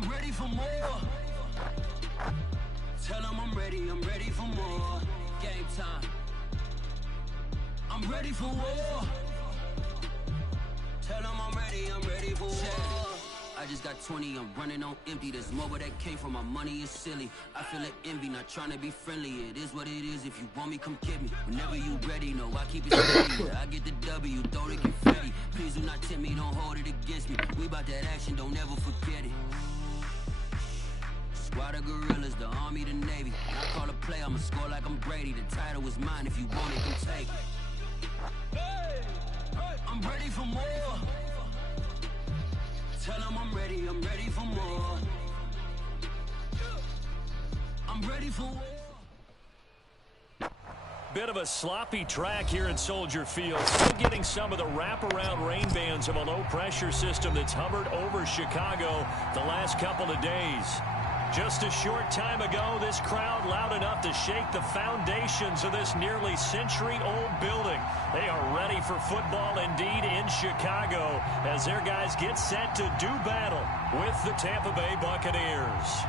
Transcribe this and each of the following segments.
I'm ready for more. Tell them I'm ready for more. Game time. I'm ready for war. Tell them I'm ready for war. I just got 20, I'm running on empty. There's more where that came from, my money is silly. I feel it envy, not trying to be friendly. It is what it is, if you want me, come get me. Whenever you ready, no, I keep it steady. I get the W, throw the confetti. Please do not tempt me, don't hold it against me. We about that action, don't ever forget it. Squad of gorillas, the army, the navy. I call a play, I'ma score like I'm Brady. The title is mine, if you want it, come take it. I'm ready for more. Tell them I'm ready for more. I'm ready for war. Bit of a sloppy track here at Soldier Field. Still getting some of the wraparound rain bands of a low-pressure system that's hovered over Chicago the last couple of days. Just a short time ago, this crowd loud enough to shake the foundations of this nearly century-old building. They are ready for football indeed in Chicago as their guys get set to do battle with the Tampa Bay Buccaneers.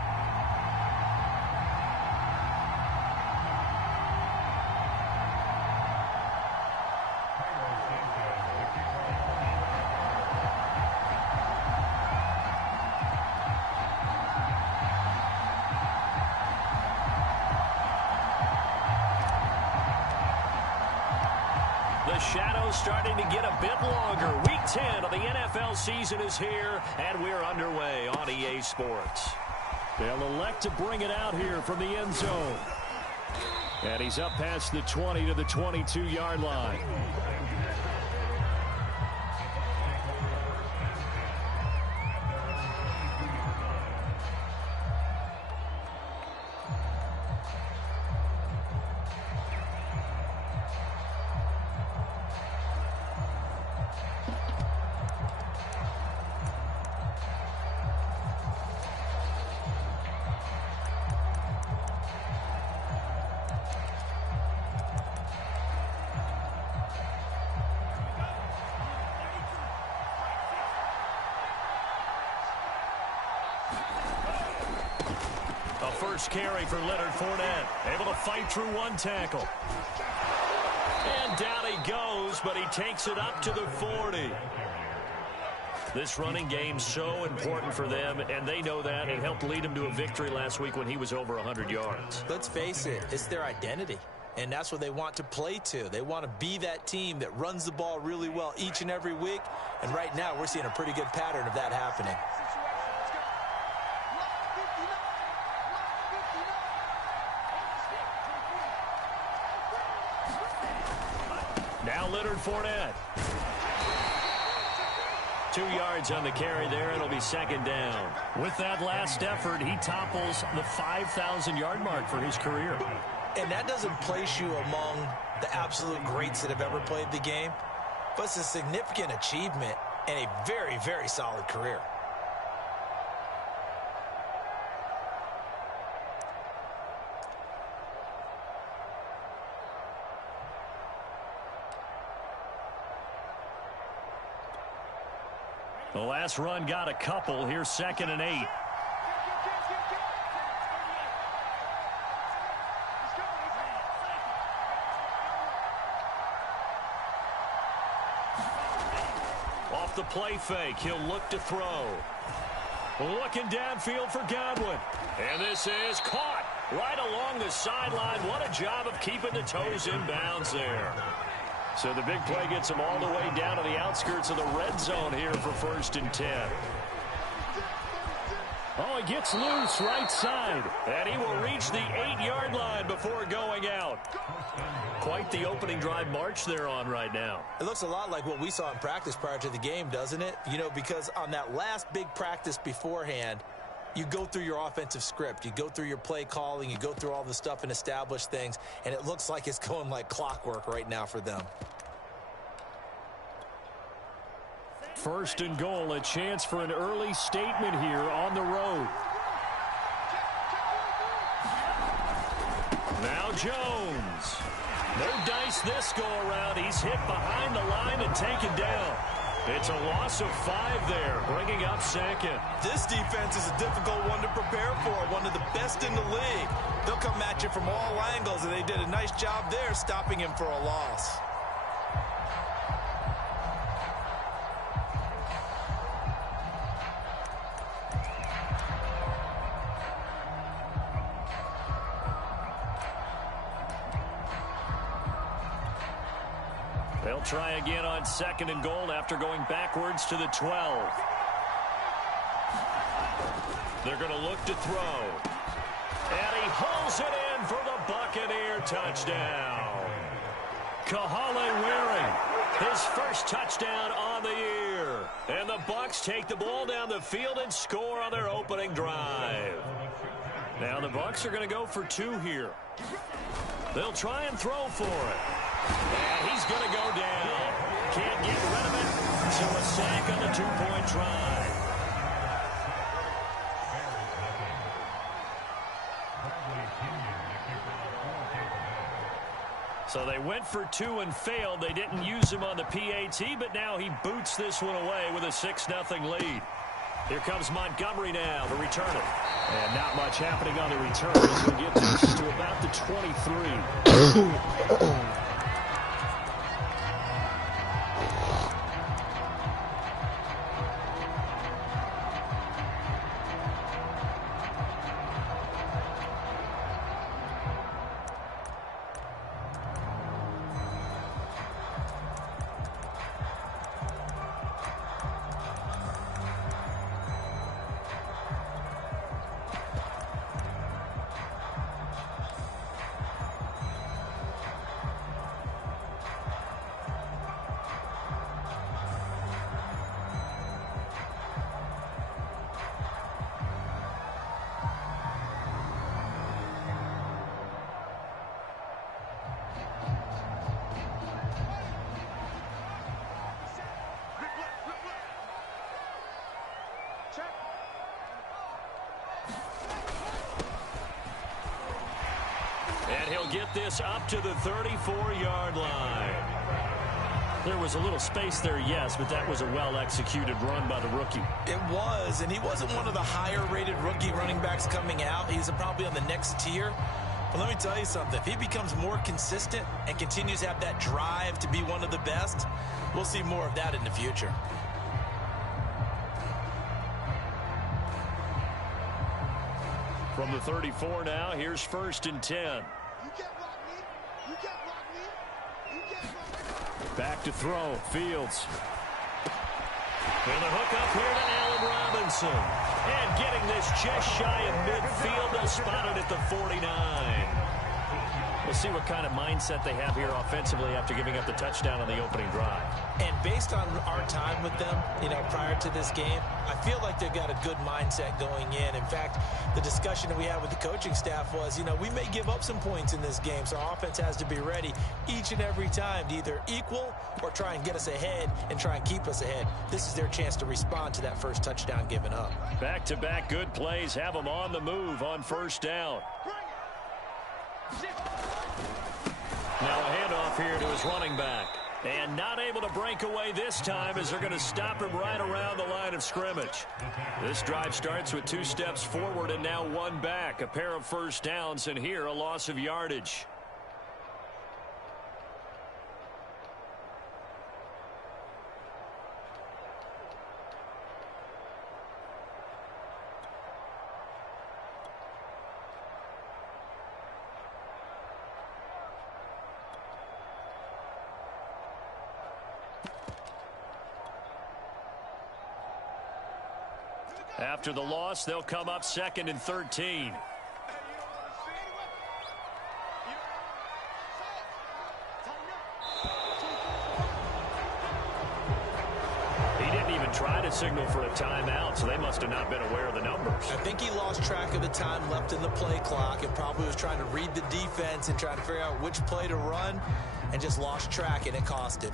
Shadows starting to get a bit longer. Week 10 of the NFL season is here, and we're underway on EA Sports. They'll elect to bring it out here from the end zone. And he's up past the 20 to the 22-yard line. First carry for Leonard Fournette. Able to fight through one tackle. And down he goes, but he takes it up to the 40. This running game's so important for them, and they know that. It helped lead them to a victory last week when he was over 100 yards. Let's face it, it's their identity. And that's what they want to play to. They want to be that team that runs the ball really well each and every week. And right now, we're seeing a pretty good pattern of that happening. Now Leonard Fournette. 2 yards on the carry there. It'll be second down. With that last effort, he topples the 5,000-yard mark for his career. And that doesn't place you among the absolute greats that have ever played the game, but it's a significant achievement and a very, very solid career. The last run got a couple. Here's 2nd and 8. Off the play fake, he'll look to throw. Looking downfield for Godwin. And this is caught right along the sideline. What a job of keeping the toes in bounds there. So the big play gets him all the way down to the outskirts of the red zone here for 1st and 10. Oh, he gets loose right side. And he will reach the 8-yard line before going out. Quite the opening drive march they're on right now. It looks a lot like what we saw in practice prior to the game, doesn't it? You know, because on that last big practice beforehand, you go through your offensive script. You go through your play calling. You go through all the stuff and establish things. And it looks like it's going like clockwork right now for them. 1st and goal, a chance for an early statement here on the road. Now Jones. No dice this go around. He's hit behind the line and taken down. It's a loss of 5 there, bringing up second. This defense is a difficult one to prepare for, one of the best in the league. They'll come at you from all angles, and they did a nice job there stopping him for a loss. They'll try again on 2nd and goal after going backwards to the 12. They're going to look to throw. And he hauls it in for the Buccaneer touchdown. Kahale Waring, his first touchdown on the year. And the Bucs take the ball down the field and score on their opening drive. Now the Bucs are going to go for 2 here. They'll try and throw for it. And he's going to go down. Can't get rid of it. So a sack on the 2-point try. So they went for 2 and failed. They didn't use him on the PAT, but now he boots this one away with a 6-0 lead. Here comes Montgomery now to return it. And not much happening on the return as he'll get this to about the 23. And he'll get this up to the 34-yard line. There was a little space there, yes, but that was a well-executed run by the rookie. It was, and he wasn't one of the higher-rated rookie running backs coming out. He's probably on the next tier. But let me tell you something. If he becomes more consistent and continues to have that drive to be one of the best, we'll see more of that in the future. From the 34 now, here's 1st and 10. Back to throw. Fields. And the hook up here to Allen Robinson. And getting this just shy of midfield. They'll spot it at the 49. We'll see what kind of mindset they have here offensively after giving up the touchdown on the opening drive. And based on our time with them, prior to this game, I feel like they've got a good mindset going in. In fact, the discussion that we had with the coaching staff was, we may give up some points in this game, so our offense has to be ready each and every time to either equal or try and get us ahead and try and keep us ahead. This is their chance to respond to that first touchdown given up. Back-to-back good plays have them on the move on 1st down. Now a handoff here to his running back. And not able to break away this time as they're going to stop him right around the line of scrimmage. This drive starts with 2 steps forward and now 1 back. A pair of 1st downs, and here a loss of yardage. After the loss, they'll come up 2nd and 13. He didn't even try to signal for a timeout, so they must have not been aware of the numbers. I think he lost track of the time left in the play clock and probably was trying to read the defense and trying to figure out which play to run and just lost track, and it cost him.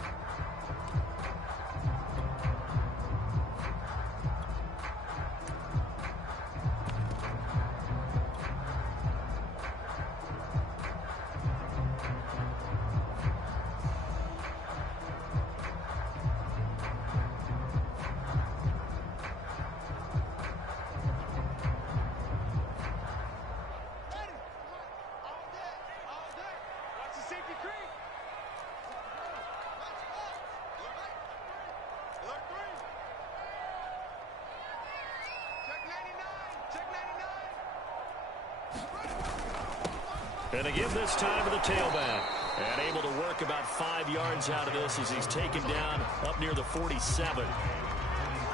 And again this time to the tailback. And able to work about 5 yards out of this as he's taken down up near the 47.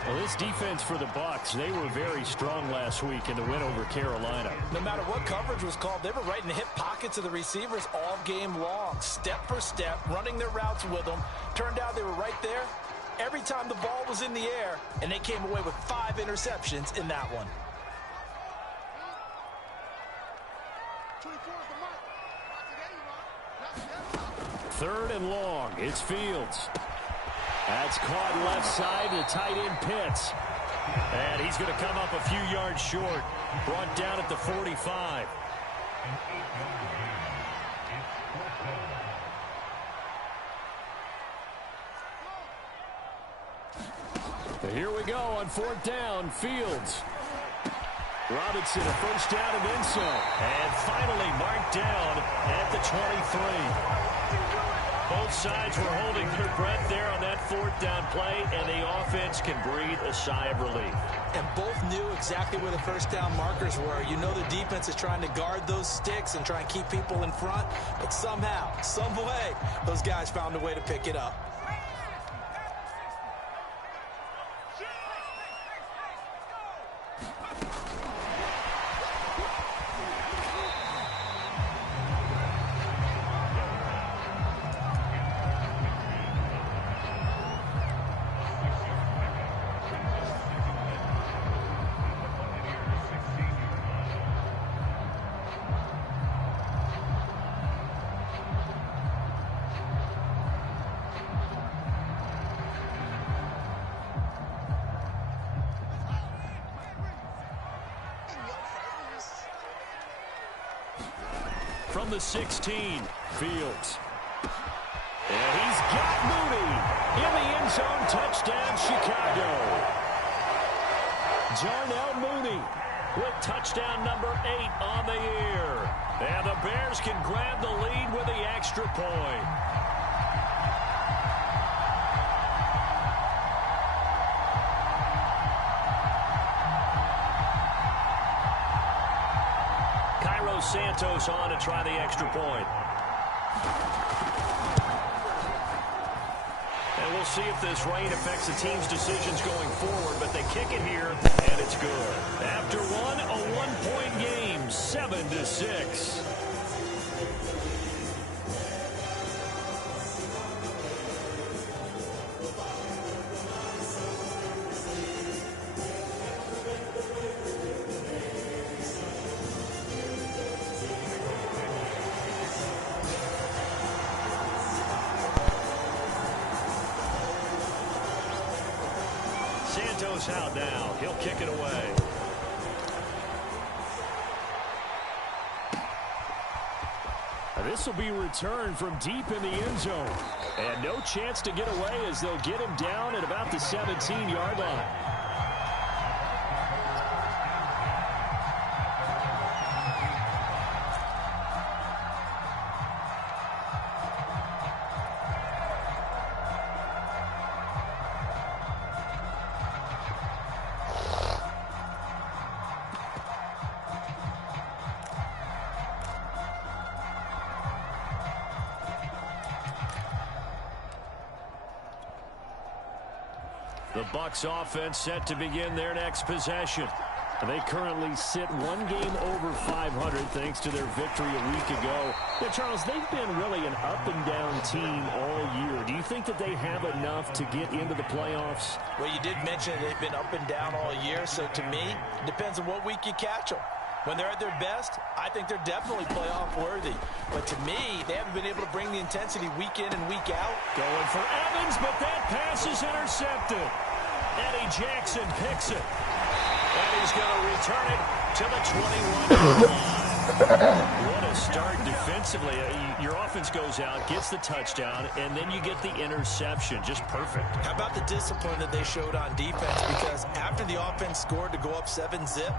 Well, this defense for the Bucs, they were very strong last week in the win over Carolina. No matter what coverage was called, they were right in the hip pockets of the receivers all game long, step for step, running their routes with them. Turned out they were right there every time the ball was in the air, and they came away with 5 interceptions in that one. Third and long. It's Fields. That's caught left side to tight end Pitts. And he's going to come up a few yards short. Brought down at the 45. Here we go on 4th down. Fields. Robinson a first down and then some. And finally marked down at the 23. Both sides were holding their breath there on that 4th down play, and the offense can breathe a sigh of relief. And both knew exactly where the first down markers were. You know the defense is trying to guard those sticks and try and keep people in front, but somehow, some way, those guys found a way to pick it up. From the 16, Fields. And he's got Mooney in the end zone. Touchdown, Chicago. Darnell Mooney with touchdown number 8 on the year. And the Bears can grab the lead with the extra point. Santos on to try the extra point. And we'll see if this rain affects the team's decisions going forward, but they kick it here, and it's good. After one, a one-point game, 7-6. Santos out now. He'll kick it away. This will be returned from deep in the end zone. And no chance to get away as they'll get him down at about the 17-yard line. The Bucs offense set to begin their next possession. They currently sit one game over 500 thanks to their victory a week ago. But Charles, they've been really an up-and-down team all year. Do you think that they have enough to get into the playoffs? Well, you did mention they've been up and down all year, so to me, it depends on what week you catch them. When they're at their best, I think they're definitely playoff worthy. But to me, they haven't been able to bring the intensity week in and week out. Going for Evans, but that pass is intercepted. Eddie Jackson picks it. And he's going to return it to the 21-yard line. What a start defensively. Your offense goes out, gets the touchdown, and then you get the interception. Just perfect. How about the discipline that they showed on defense? Because after the offense scored to go up 7-zip,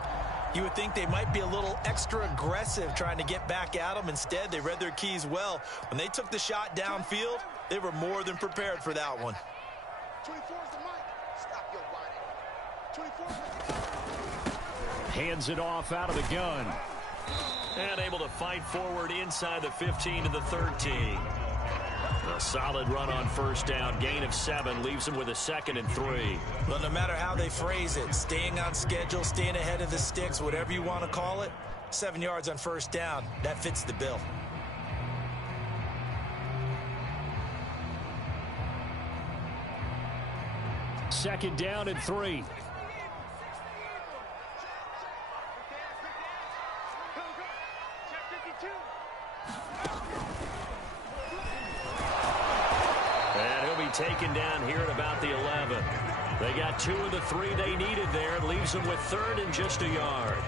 you would think they might be a little extra aggressive trying to get back at them. Instead, they read their keys well. When they took the shot downfield, they were more than prepared for that one. 24's the mic. Stop your whining. 24's the... Hands it off out of the gun. And able to fight forward inside the 15 to the 13. A solid run on first down. Gain of 7 leaves him with a 2nd and 3. Well, no matter how they phrase it, staying on schedule, staying ahead of the sticks, whatever you want to call it, 7 yards on first down, that fits the bill. Second down and 3. And he'll be taken down here at about the 11. They got 2 of the 3 they needed there. Leaves them with 3rd and just a yard.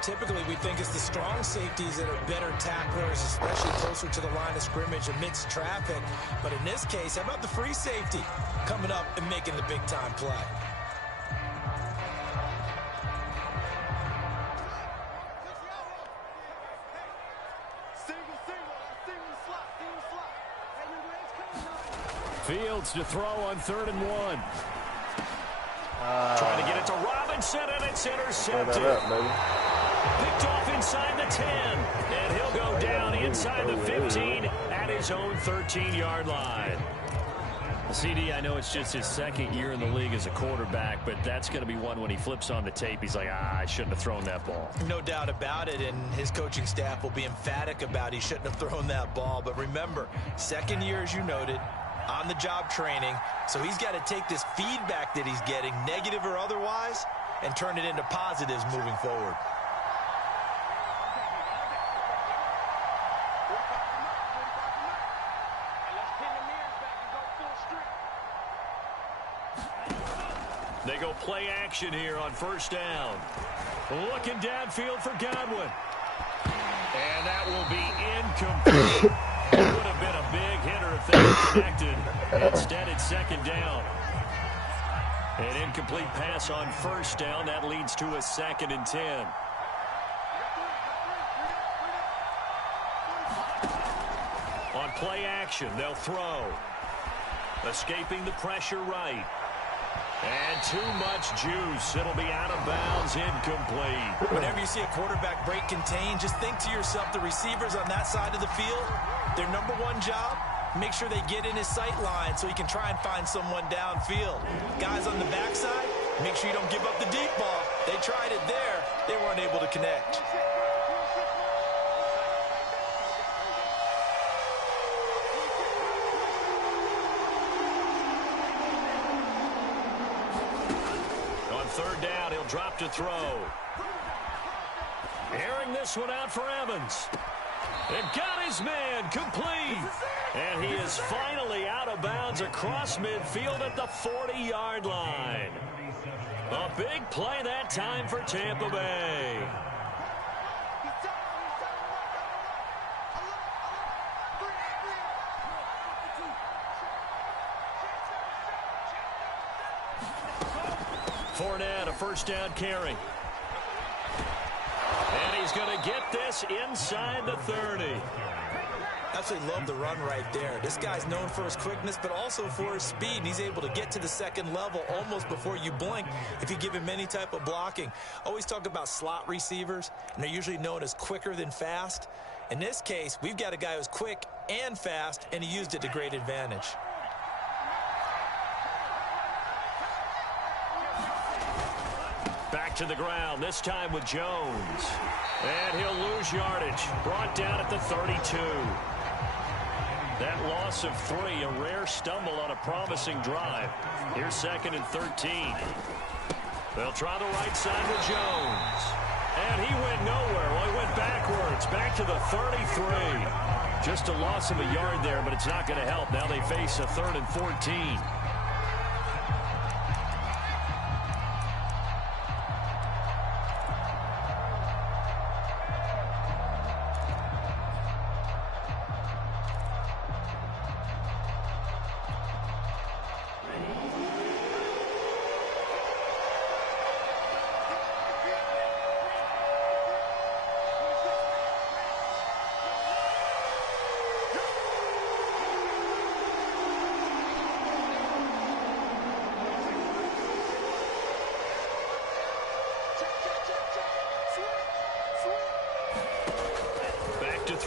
Typically, we think it's the strong safeties that are better tacklers, especially closer to the line of scrimmage amidst traffic. But in this case, how about the free safety coming up and making the big-time play? Fields to throw on 3rd and 1. Trying to get it to Robinson, and it's intercepted. Picked off inside the 10, and he'll go down inside the 15 at his own 13-yard line. CD, I know it's just his 2nd year in the league as a quarterback, but that's going to be one when he flips on the tape. He's like, I shouldn't have thrown that ball. No doubt about it, and his coaching staff will be emphatic about he shouldn't have thrown that ball. But remember, 2nd year, as you noted, on-the-job training, so he's got to take this feedback that he's getting, negative or otherwise, and turn it into positives moving forward. They go play action here on first down. Looking downfield for Godwin. And that will be incomplete. It would have been a big hitter if they were connected. Instead, it's 2nd down. An incomplete pass on first down. That leads to a 2nd and 10. On play action, they'll throw. Escaping the pressure right. And too much juice. It'll be out of bounds, incomplete. Whenever you see a quarterback break contain, just think to yourself, the receivers on that side of the field, their number one job, make sure they get in his sight line so he can try and find someone downfield. Guys on the backside, make sure you don't give up the deep ball. They tried it there. They weren't able to connect. On 3rd down, he'll drop to throw. Airing this one out for Evans. And got his man complete. And he is finally out of bounds across midfield at the 40-yard line. A big play that time for Tampa Bay. Fournette, a first down carry. And he's going to get this inside the 30. Absolutely love the run right there. This guy's known for his quickness, but also for his speed. And he's able to get to the 2nd level almost before you blink if you give him any type of blocking. Always talk about slot receivers, and they're usually known as quicker than fast. In this case, we've got a guy who's quick and fast, and he used it to great advantage. Back to the ground, this time with Jones. And he'll lose yardage. Brought down at the 32. That loss of 3, a rare stumble on a promising drive. Here's 2nd and 13. They'll try the right side with Jones. And he went nowhere. Well, he went backwards, back to the 33. Just a loss of a yard there, but it's not going to help. Now they face a 3rd and 14.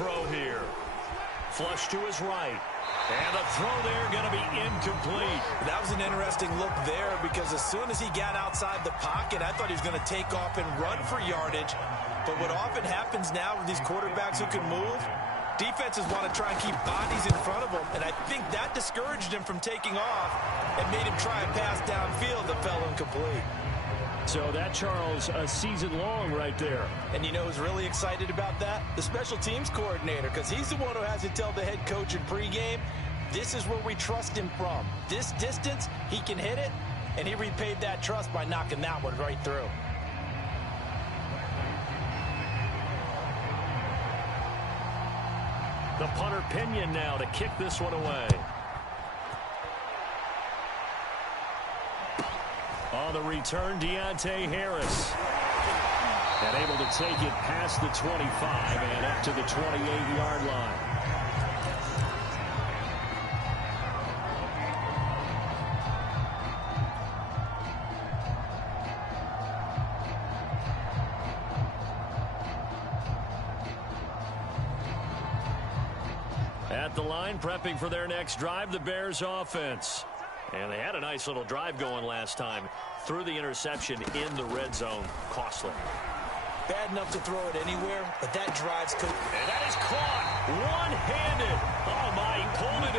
throw here. Flush to his right. And the throw there going to be incomplete. That was an interesting look there because as soon as he got outside the pocket, I thought he was going to take off and run for yardage. But what often happens now with these quarterbacks who can move, defenses want to try and keep bodies in front of them. And I think that discouraged him from taking off and made him try a pass downfield that fell incomplete. So that, Charles, a season long right there. And you know who's really excited about that? The special teams coordinator, because he's the one who has to tell the head coach in pregame, this is where we trust him from. This distance, he can hit it, and he repaid that trust by knocking that one right through. The punter Pinion now to kick this one away. On the return, Deontay Harris. And able to take it past the 25 and up to the 28-yard line. At the line, prepping for their next drive, the Bears offense. And they had a nice little drive going last time. Threw the interception in the red zone. Costly. Bad enough to throw it anywhere, but that drives... And that is caught. One-handed. Oh, my, he pulled it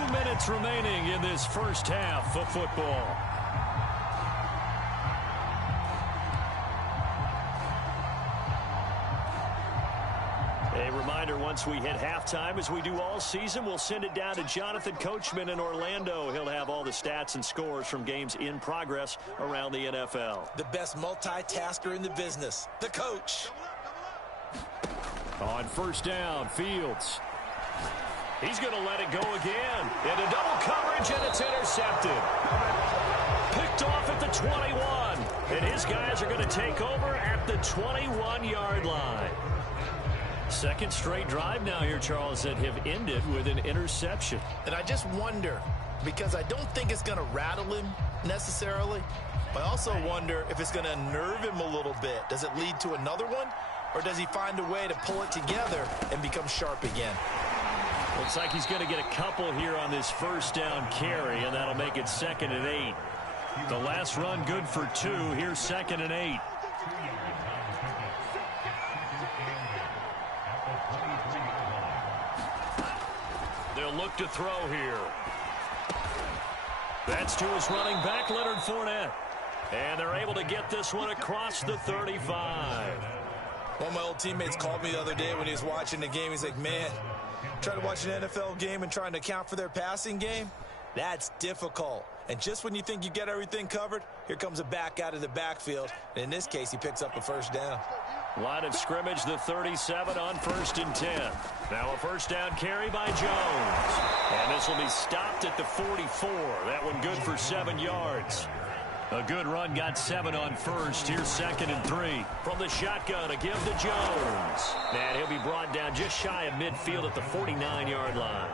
in. 2 minutes remaining in this first half of football. A reminder, once we hit halftime, as we do all season, we'll send it down to Jonathan Coachman in Orlando. He'll have all the stats and scores from games in progress around the NFL. The best multitasker in the business, the coach. On first down, Fields. He's going to let it go again. Into double coverage, and it's intercepted. Picked off at the 21. And his guys are going to take over at the 21-yard line. Second straight drive now here, Charles, that have ended with an interception. And I just wonder, because I don't think it's going to rattle him necessarily, but I also wonder if it's going to unnerve him a little bit. Does it lead to another one, or does he find a way to pull it together and become sharp again? Looks like he's going to get a couple here on this first down carry, and that'll make it 2nd and 8. The last run good for 2. Here's 2nd and 8. They'll look to throw here. That's to his running back, Leonard Fournette. And they're able to get this one across the 35. One of my old teammates called me the other day when he was watching the game. He's like, man, trying to watch an NFL game and trying to account for their passing game, that's difficult. And just when you think you get everything covered, here comes a back out of the backfield. And in this case, he picks up a first down. Line of scrimmage, the 37 on 1st and 10. Now a first down carry by Jones. And this will be stopped at the 44. That one good for 7 yards. A good run, got 7 on first. Here's 2nd and 3. From the shotgun, a give to Jones. And he'll be brought down just shy of midfield at the 49-yard line.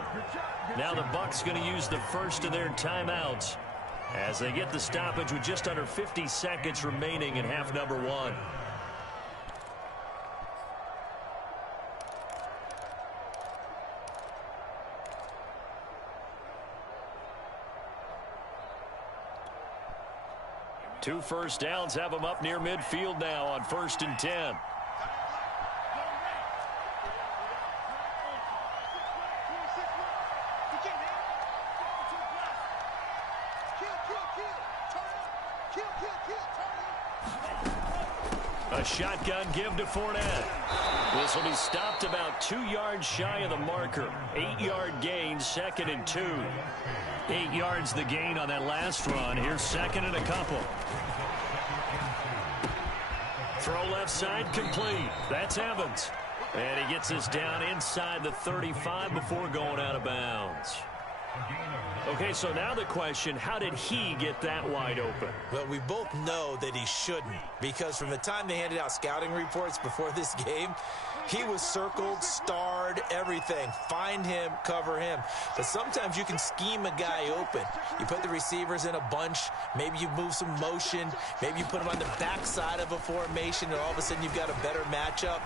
Now the Bucs going to use the first of their timeouts as they get the stoppage with just under 50 seconds remaining in half number 1. Two first downs have them up near midfield now on 1st and 10. A shotgun give to Fournette. This will be stopped about 2 yards shy of the marker. 8-yard gain, 2nd and 2. 8 yards the gain on that last run. Here's 2nd and a couple. Throw left side complete. That's Evans. And he gets us down inside the 35 before going out of bounds. Okay, so now the question, how did he get that wide open? Well, we both know that he shouldn't, because from the time they handed out scouting reports before this game, he was circled, starred, everything. Find him, cover him. But sometimes you can scheme a guy open. You put the receivers in a bunch. Maybe you move some motion. Maybe you put them on the backside of a formation, and all of a sudden you've got a better matchup.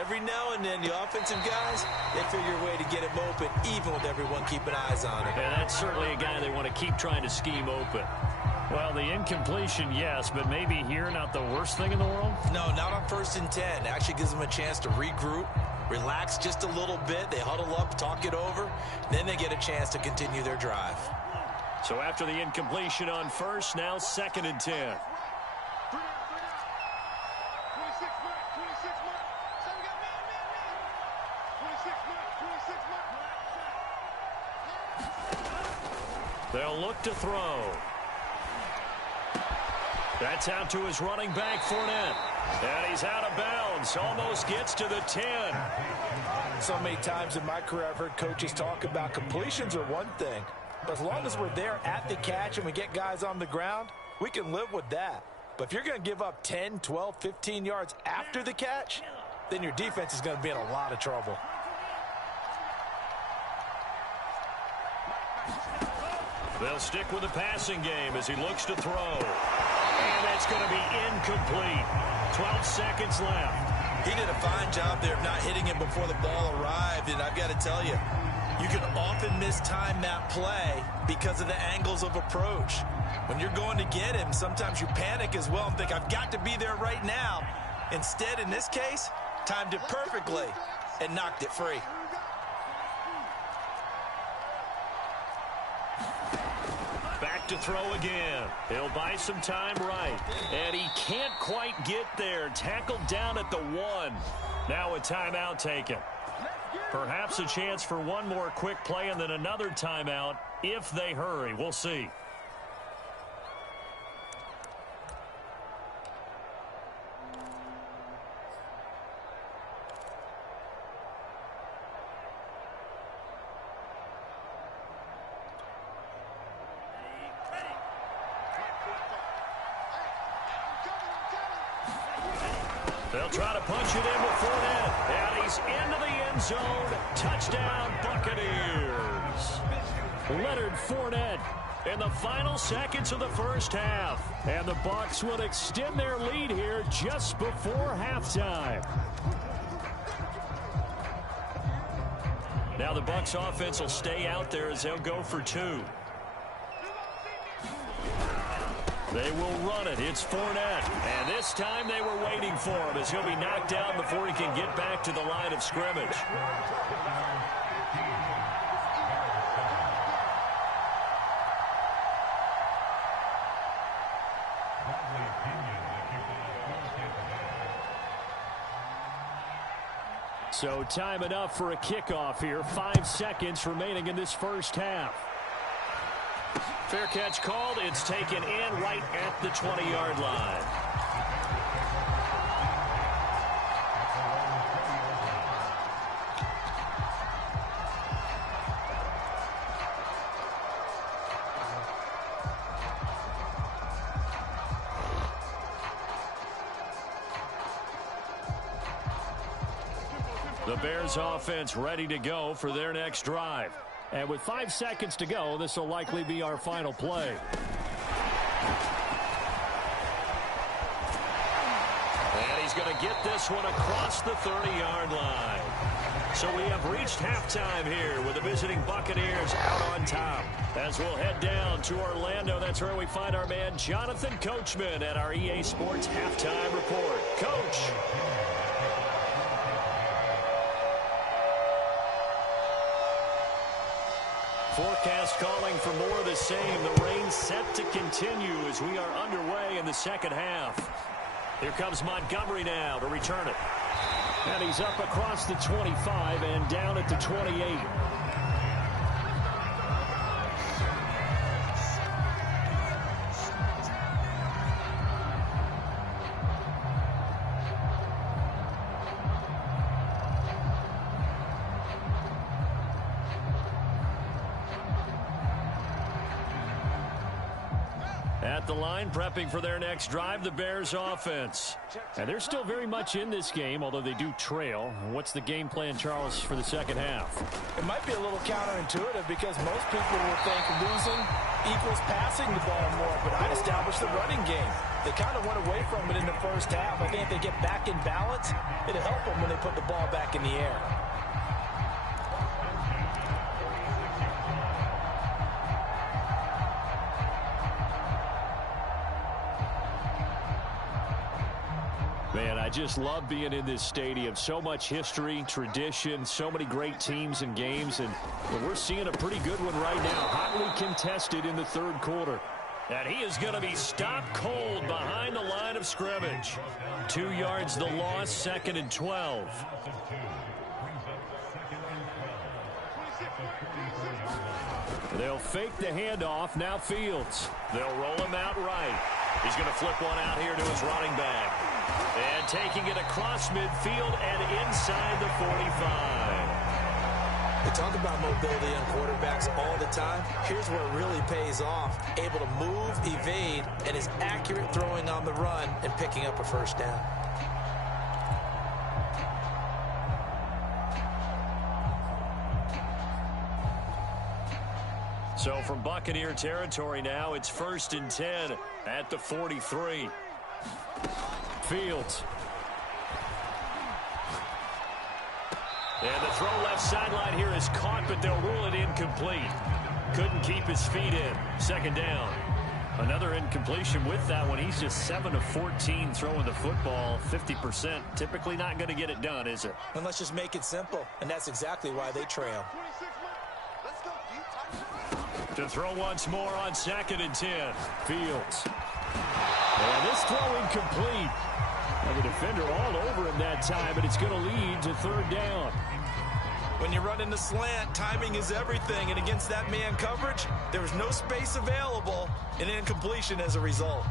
Every now and then, the offensive guys, they figure a way to get him open, even with everyone keeping eyes on him. And that's certainly a guy they want to keep trying to scheme open. Well, the incompletion, yes, but maybe here not the worst thing in the world? No, not on 1st and 10. Actually gives them a chance to regroup, relax just a little bit. They huddle up, talk it over. Then they get a chance to continue their drive. So after the incompletion on 1st, now 2nd and 10. They'll look to throw. That's out to his running back, Fournette. And he's out of bounds. Almost gets to the 10. So many times in my career, I've heard coaches talk about completions are one thing. But as long as we're there at the catch and we get guys on the ground, we can live with that. But if you're going to give up 10, 12, 15 yards after the catch, then your defense is going to be in a lot of trouble. They'll stick with the passing game as he looks to throw. And that's going to be incomplete. 12 seconds left. He did a fine job there of not hitting him before the ball arrived. And I've got to tell you, you can often mistime that play because of the angles of approach. When you're going to get him, sometimes you panic as well and think, I've got to be there right now. Instead, in this case, timed it perfectly and knocked it free. Back to throw again. He'll buy some time right. And he can't quite get there. Tackled down at the 1. Now a timeout taken. Perhaps a chance for one more quick play and then another timeout if they hurry. We'll see. They'll try to punch it in with Fournette. And he's into the end zone. Touchdown, Buccaneers. Leonard Fournette in the final seconds of the first half. And the Bucs would extend their lead here just before halftime. Now the Bucs offense will stay out there as they'll go for 2. They will run it. It's Fournette. And this time they were waiting for him as he'll be knocked down before he can get back to the line of scrimmage. So time enough for a kickoff here. 5 seconds remaining in this first half. Fair catch called. It's taken in right at the 20-yard line. The Bears offense ready to go for their next drive. And with 5 seconds to go, this will likely be our final play. And he's going to get this one across the 30-yard line. So we have reached halftime here with the visiting Buccaneers out on top. As we'll head down to Orlando, that's where we find our man Jonathan Coachman at our EA Sports Halftime Report. Coach. Forecast calling for more of the same. The rain set to continue as we are underway in the second half. Here comes Montgomery now to return it. And he's up across the 25 and down at the 28. At the line, prepping for their next drive, the Bears offense. And they're still very much in this game, although they do trail. What's the game plan, Charles, for the second half? It might be a little counterintuitive because most people will think losing equals passing the ball more, but I'd establish the running game. They kind of went away from it in the first half. I think if they get back in balance, it'll help them when they put the ball back in the air. Man, I just love being in this stadium. So much history, tradition, so many great teams and games, and we're seeing a pretty good one right now. Hotly contested in the third quarter. And he is going to be stopped cold behind the line of scrimmage. 2 yards the loss, 2nd and 12. They'll fake the handoff. Now Fields. They'll roll him out right. He's going to flip one out here to his running back. And taking it across midfield and inside the 45. We talk about mobility on quarterbacks all the time. Here's where it really pays off. Able to move, evade, and is accurate throwing on the run and picking up a first down. So from Buccaneer territory now, it's 1st and 10 at the 43. Fields. And the throw left sideline here is caught, but they'll rule it incomplete. Couldn't keep his feet in. 2nd down. Another incompletion with that one. He's just 7 of 14 throwing the football. 50%. Typically not going to get it done, is it? And let's just make it simple. And that's exactly why they trail. To throw once more on 2nd and 10. Fields. And this throw incomplete. And the defender all over him that time, but it's going to lead to 3rd down. When you run in the slant, timing is everything. And against that man coverage, there was no space available, and incompletion as a result.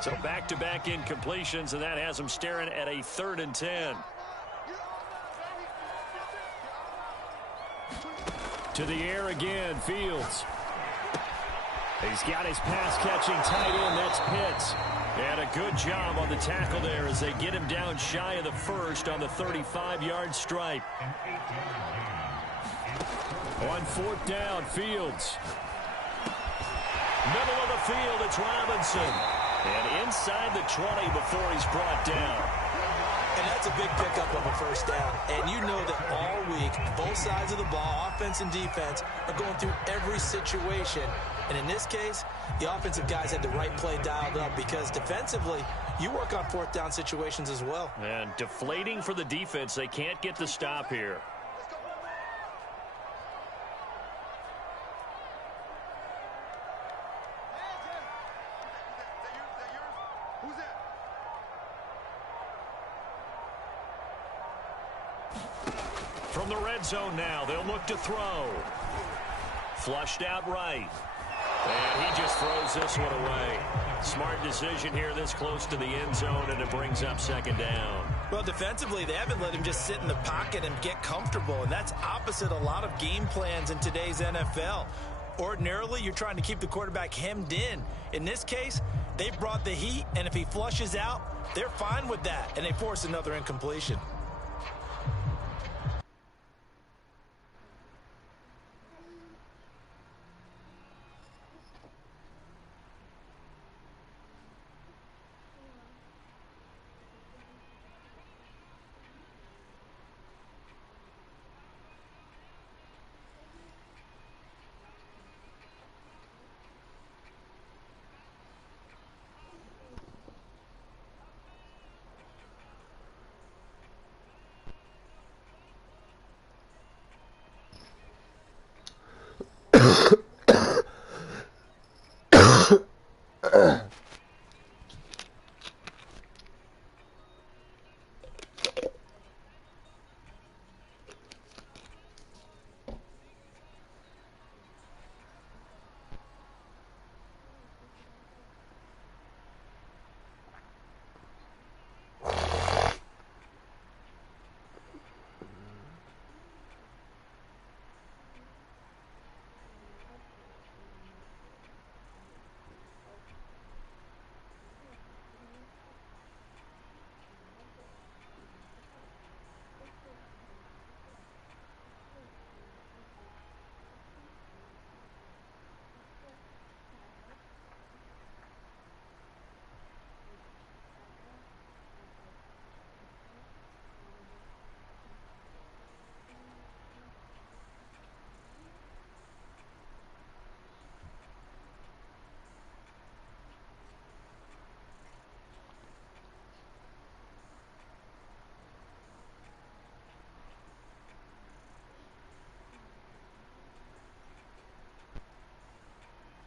So back-to-back incompletions, and that has them staring at a 3rd and 10. To the air again, Fields. He's got his pass-catching tight end, that's Pitts. And a good job on the tackle there as they get him down shy of the first on the 35-yard stripe. On 4th down, Fields. Middle of the field, it's Robinson. And inside the 20 before he's brought down. And that's a big pickup of a first down. And you know that all week, both sides of the ball, offense and defense, are going through every situation. And in this case, the offensive guys had the right play dialed up because defensively, you work on 4th down situations as well. And deflating for the defense. They can't get the stop here. From the red zone now, they'll look to throw. Flushed out right. And he just throws this one away. Smart decision here this close to the end zone, and it brings up 2nd down. Well, defensively, they haven't let him just sit in the pocket and get comfortable, and that's opposite a lot of game plans in today's NFL. Ordinarily, you're trying to keep the quarterback hemmed in. In this case, they brought the heat, and if he flushes out, they're fine with that, and they force another incompletion.